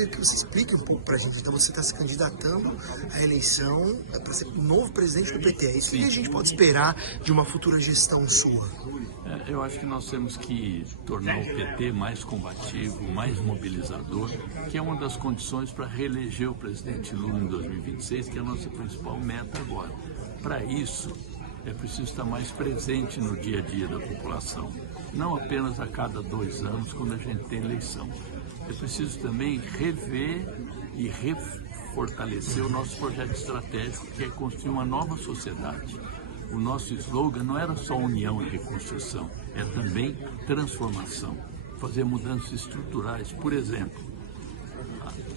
queria que você explique um pouco pra gente. Então você está se candidatando à eleição para ser novo presidente do PT. É isso que a gente pode esperar de uma futura gestão sua? Eu acho que nós temos que tornar o PT mais combativo, mais mobilizador, que é uma das condições para reeleger o presidente Lula em 2026, que é a nossa principal meta agora. Para isso, é preciso estar mais presente no dia a dia da população, não apenas a cada 2 anos, quando a gente tem eleição. É preciso também rever e refortalecer o nosso projeto estratégico, que é construir uma nova sociedade. O nosso slogan não era só união e reconstrução, é também transformação, fazer mudanças estruturais. Por exemplo,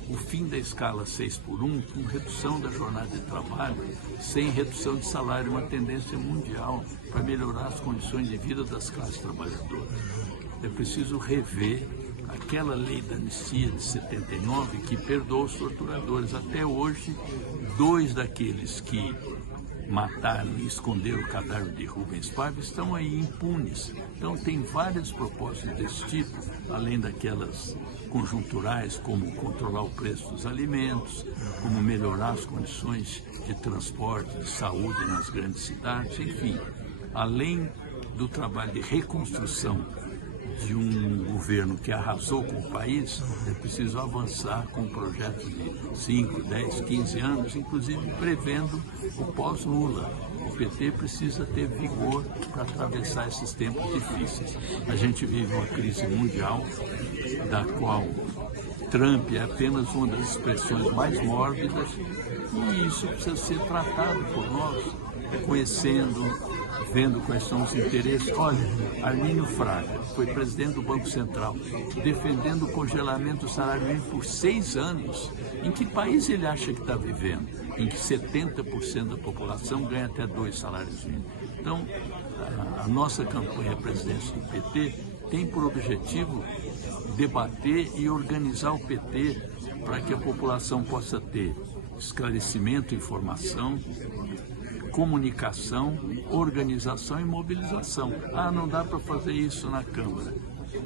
o fim da escala 6x1 com redução da jornada de trabalho, sem redução de salário, uma tendência mundial para melhorar as condições de vida das classes trabalhadoras. É preciso rever aquela lei da anistia de 79 que perdoa os torturadores. Até hoje, 2 daqueles que mataram e esconderam o cadáver de Rubens Paiva estão aí impunes. Então tem várias propostas desse tipo, além daquelas conjunturais, como controlar o preço dos alimentos, como melhorar as condições de transporte, de saúde nas grandes cidades, enfim. Além do trabalho de reconstrução de um governo que arrasou com o país, é preciso avançar com projetos de 5, 10, 15 anos, inclusive prevendo o pós-Lula. O PT precisa ter vigor para atravessar esses tempos difíceis. A gente vive uma crise mundial, da qual Trump é apenas uma das expressões mais mórbidas, e isso precisa ser tratado por nós, conhecendo, vendo quais são os interesses. Olha, Armínio Fraga foi presidente do Banco Central, defendendo o congelamento do salário mínimo por 6 anos. Em que país ele acha que está vivendo? Em que 70% da população ganha até 2 salários mínimos. Então, a nossa campanha à presidência do PT tem por objetivo debater e organizar o PT para que a população possa ter esclarecimento, informação, comunicação, organização e mobilização. Não dá para fazer isso na Câmara.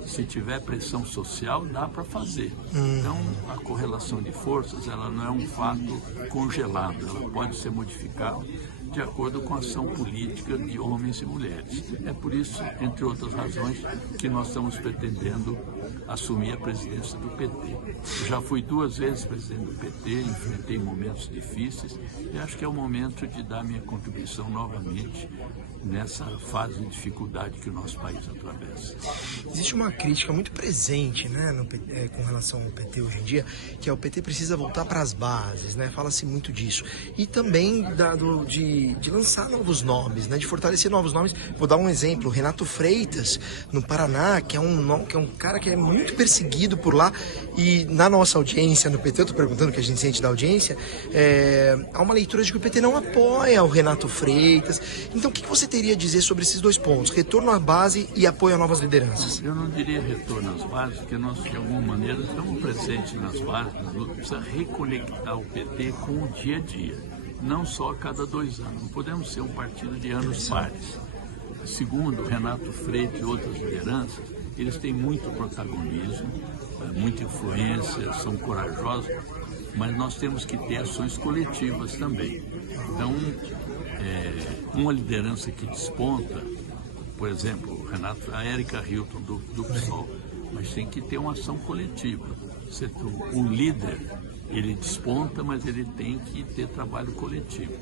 Se tiver pressão social, dá para fazer. Então, a correlação de forças, ela não é um fato congelado, ela pode ser modificada de acordo com a ação política de homens e mulheres. É por isso, entre outras razões, que nós estamos pretendendo assumir a presidência do PT. Eu já fui 2 vezes presidente do PT, enfrentei momentos difíceis e acho que é o momento de dar minha contribuição novamente nessa fase de dificuldade que o nosso país atravessa. Existe uma crítica muito presente, né, com relação ao PT hoje em dia, que é o PT precisa voltar para as bases, né? Fala-se muito disso. E também de lançar novos nomes, né? De fortalecer novos nomes. Vou dar um exemplo, Renato Freitas, no Paraná, que é um cara que é muito perseguido por lá, e na nossa audiência no PT, eu estou perguntando o que a gente sente da audiência, há uma leitura de que o PT não apoia o Renato Freitas. Então, o que você teria a dizer sobre esses 2 pontos, retorno à base e apoio a novas lideranças? Eu não diria retorno às bases, porque nós, de alguma maneira, estamos presentes nas bases, precisa reconectar o PT com o dia a dia, não só a cada 2 anos. Não podemos ser um partido de anos pares. Segundo Renato Freitas e outras lideranças, eles têm muito protagonismo, muita influência, são corajosos, mas nós temos que ter ações coletivas também. Então, uma liderança que desponta, por exemplo, a Érica Hilton do PSOL, mas tem que ter uma ação coletiva. O líder, ele desponta, mas ele tem que ter trabalho coletivo.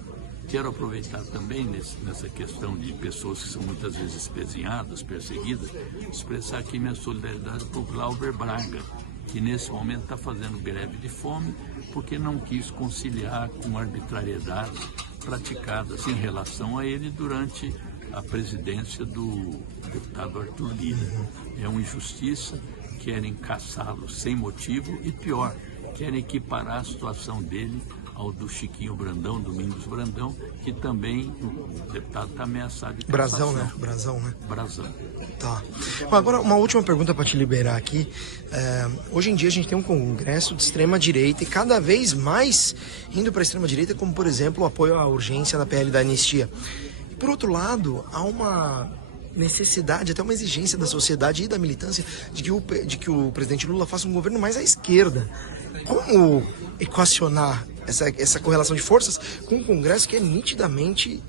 Quero aproveitar também nessa questão de pessoas que são muitas vezes espezinhadas, perseguidas, expressar aqui minha solidariedade para o Glauber Braga, que nesse momento está fazendo greve de fome porque não quis conciliar com arbitrariedades praticadas em relação a ele durante a presidência do deputado Arthur Lira. É uma injustiça, querem caçá-lo sem motivo e pior, querem equiparar a situação dele ao do Chiquinho Brandão, Domingos Brandão, que também o deputado está ameaçado de cassação. Brasão, né? Brasão. Tá. Agora, uma última pergunta para te liberar aqui. Hoje em dia a gente tem um congresso de extrema-direita e cada vez mais indo para a extrema-direita, como, por exemplo, o apoio à urgência da PL da anistia. Por outro lado, há uma necessidade, até uma exigência da sociedade e da militância de que o presidente Lula faça um governo mais à esquerda. Como equacionar essa correlação de forças com um Congresso que é nitidamente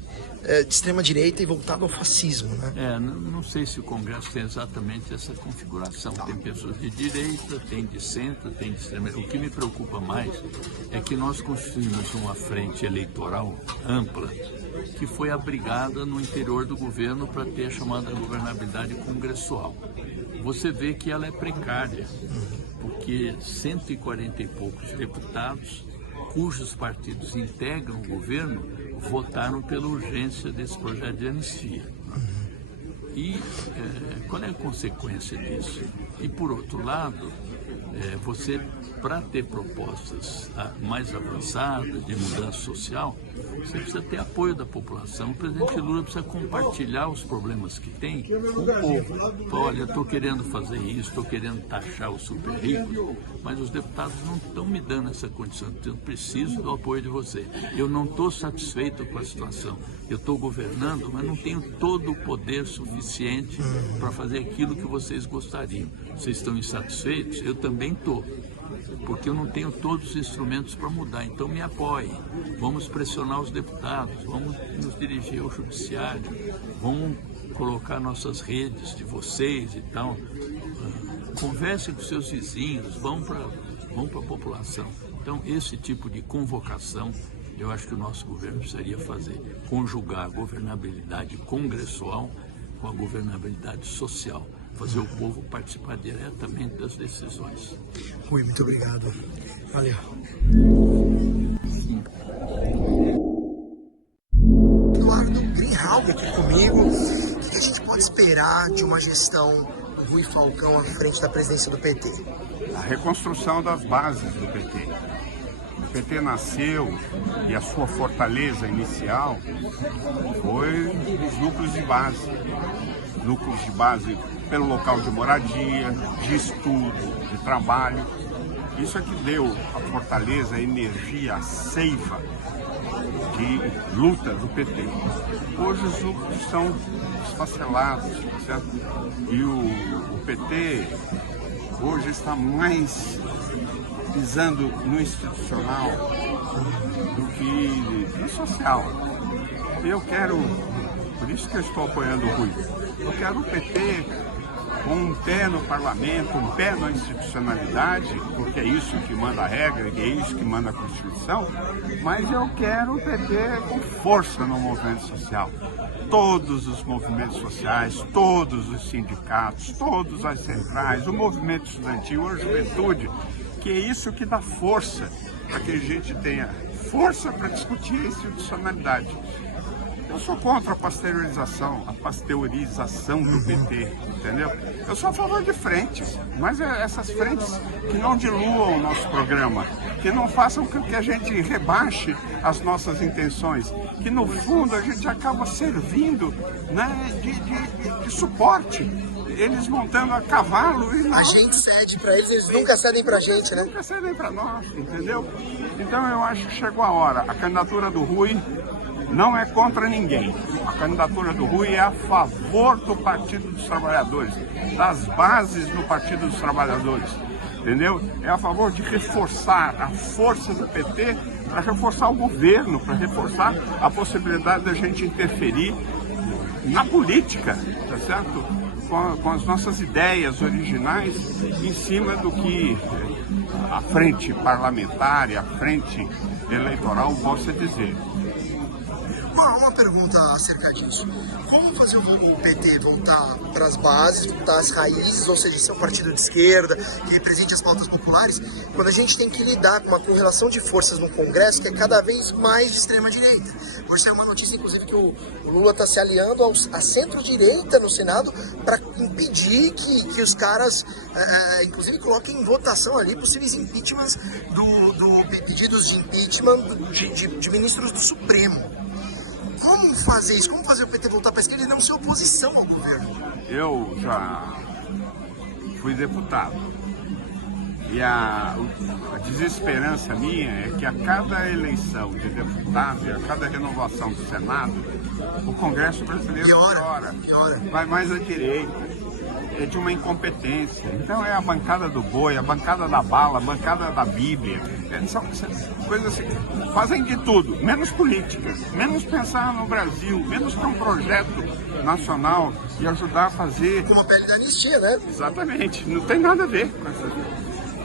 de extrema-direita e voltado ao fascismo, né? Não sei se o Congresso tem exatamente essa configuração. Tem pessoas de direita, tem de centro, tem de extrema. O que me preocupa mais é que nós construímos uma frente eleitoral ampla que foi abrigada no interior do governo para ter a chamada governabilidade congressual. Você vê que ela é precária, porque 140 e poucos deputados, cujos partidos integram o governo, votaram pela urgência desse projeto de anistia. E qual é a consequência disso? E, por outro lado, você, para ter propostas mais avançadas de mudança social, você precisa ter apoio da população. O presidente Lula precisa compartilhar os problemas que tem com o povo. Olha, eu estou querendo fazer isso, estou querendo taxar os super ricos, mas os deputados não estão me dando essa condição. Eu preciso do apoio de você. Eu não estou satisfeito com a situação. Eu estou governando, mas não tenho todo o poder suficiente para fazer aquilo que vocês gostariam. Vocês estão insatisfeitos? Eu também estou, porque eu não tenho todos os instrumentos para mudar. Então me apoiem, vamos pressionar os deputados, vamos nos dirigir ao judiciário, vamos colocar nossas redes de vocês e tal. Conversem com seus vizinhos, vão para a população. Então esse tipo de convocação eu acho que o nosso governo precisaria fazer, conjugar a governabilidade congressual com a governabilidade social, fazer o povo participar diretamente das decisões. Rui, muito obrigado. Valeu. Eduardo Greenhalgh aqui comigo. O que a gente pode esperar de uma gestão do Rui Falcão à frente da presidência do PT? A reconstrução das bases do PT. O PT nasceu e a sua fortaleza inicial foi os núcleos de base. Núcleos de base pelo local de moradia, de estudo, de trabalho. Isso é que deu a fortaleza, a energia, a seiva de luta do PT. Hoje os núcleos estão esfacelados, certo? E o PT hoje está mais pisando no institucional do que no social. Eu quero, por isso que eu estou apoiando o Rui, eu quero o PT com um pé no parlamento, um pé na institucionalidade, porque é isso que manda a regra, é isso que manda a Constituição, mas eu quero o PT com força no movimento social. Todos os movimentos sociais, todos os sindicatos, todas as centrais, o movimento estudantil, a juventude, que é isso que dá força para que a gente tenha força para discutir a institucionalidade. Eu sou contra a pasteurização do PT, entendeu? Eu sou a favor de frentes, mas essas frentes que não diluam o nosso programa, que não façam com que a gente rebaixe as nossas intenções, que no fundo a gente acaba servindo, né, de suporte. Eles montando a cavalo e nós... A gente cede para eles nunca cedem para a gente, né? Nunca cedem para nós, entendeu? Então eu acho que chegou a hora. A candidatura do Rui não é contra ninguém. A candidatura do Rui é a favor do Partido dos Trabalhadores, das bases do Partido dos Trabalhadores, entendeu? É a favor de reforçar a força do PT, para reforçar o governo, para reforçar a possibilidade da gente interferir na política, tá certo? Com as nossas ideias originais em cima do que a frente parlamentar e a frente eleitoral possa dizer. Uma pergunta acerca disso. Como fazer o PT voltar para as bases, voltar às raízes, ou seja, ser um partido de esquerda que represente as pautas populares, quando a gente tem que lidar com uma correlação de forças no Congresso que é cada vez mais de extrema-direita? Hoje tem uma notícia, inclusive, que o Lula está se aliando à centro-direita no Senado para impedir que os caras, inclusive, coloquem em votação ali possíveis impeachments, pedidos de impeachment de ministros do Supremo. Como fazer isso? Como fazer o PT voltar para a esquerda e não ser oposição ao governo? Eu já fui deputado, E a desesperança minha é que a cada eleição de deputado e a cada renovação do Senado, o Congresso brasileiro piora. Vai mais à direita. É de uma incompetência. Então é a bancada do boi, a bancada da bala, a bancada da Bíblia. São coisas assim, fazem de tudo, menos política, menos pensar no Brasil, menos ter um projeto nacional e ajudar a fazer. Como a pele da anistia, né? Exatamente, não tem nada a ver com essas coisas.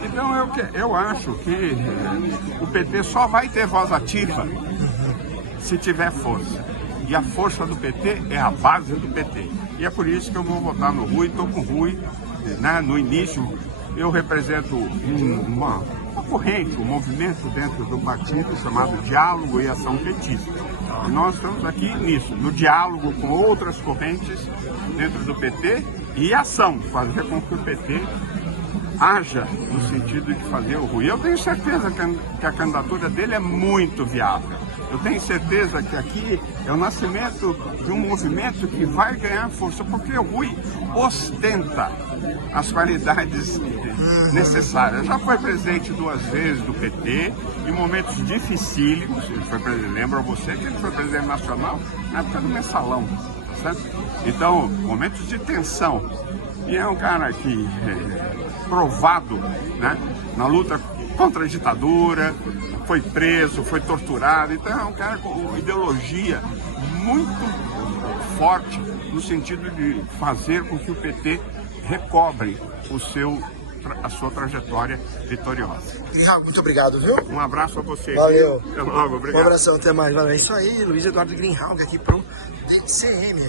Então eu acho que o PT só vai ter voz ativa se tiver força. E a força do PT é a base do PT. E é por isso que eu vou votar no Rui, estou com o Rui. Né? No início, eu represento uma corrente, um movimento dentro do partido chamado Diálogo e Ação Petista. E nós estamos aqui nisso, no diálogo com outras correntes dentro do PT e ação, fazer com que o PT haja no sentido de fazer o Rui. Eu tenho certeza que a candidatura dele é muito viável. Eu tenho certeza que aqui é o nascimento de um movimento que vai ganhar força, porque o Rui ostenta as qualidades necessárias. Já foi presidente 2 vezes do PT, em momentos dificílimos. Ele foi presidente, lembra você que ele foi presidente nacional na época do mensalão, certo? Então, momentos de tensão. E é um cara que provado, né, na luta contra a ditadura, foi preso, foi torturado, então é um cara com ideologia muito forte no sentido de fazer com que o PT recobre a sua trajetória vitoriosa. Greenhalgh, muito obrigado, viu? Um abraço a você. Valeu. Até logo, obrigado. Um abração, até mais. Valeu. É isso aí, Luiz Eduardo Greenhalgh aqui pro DCM.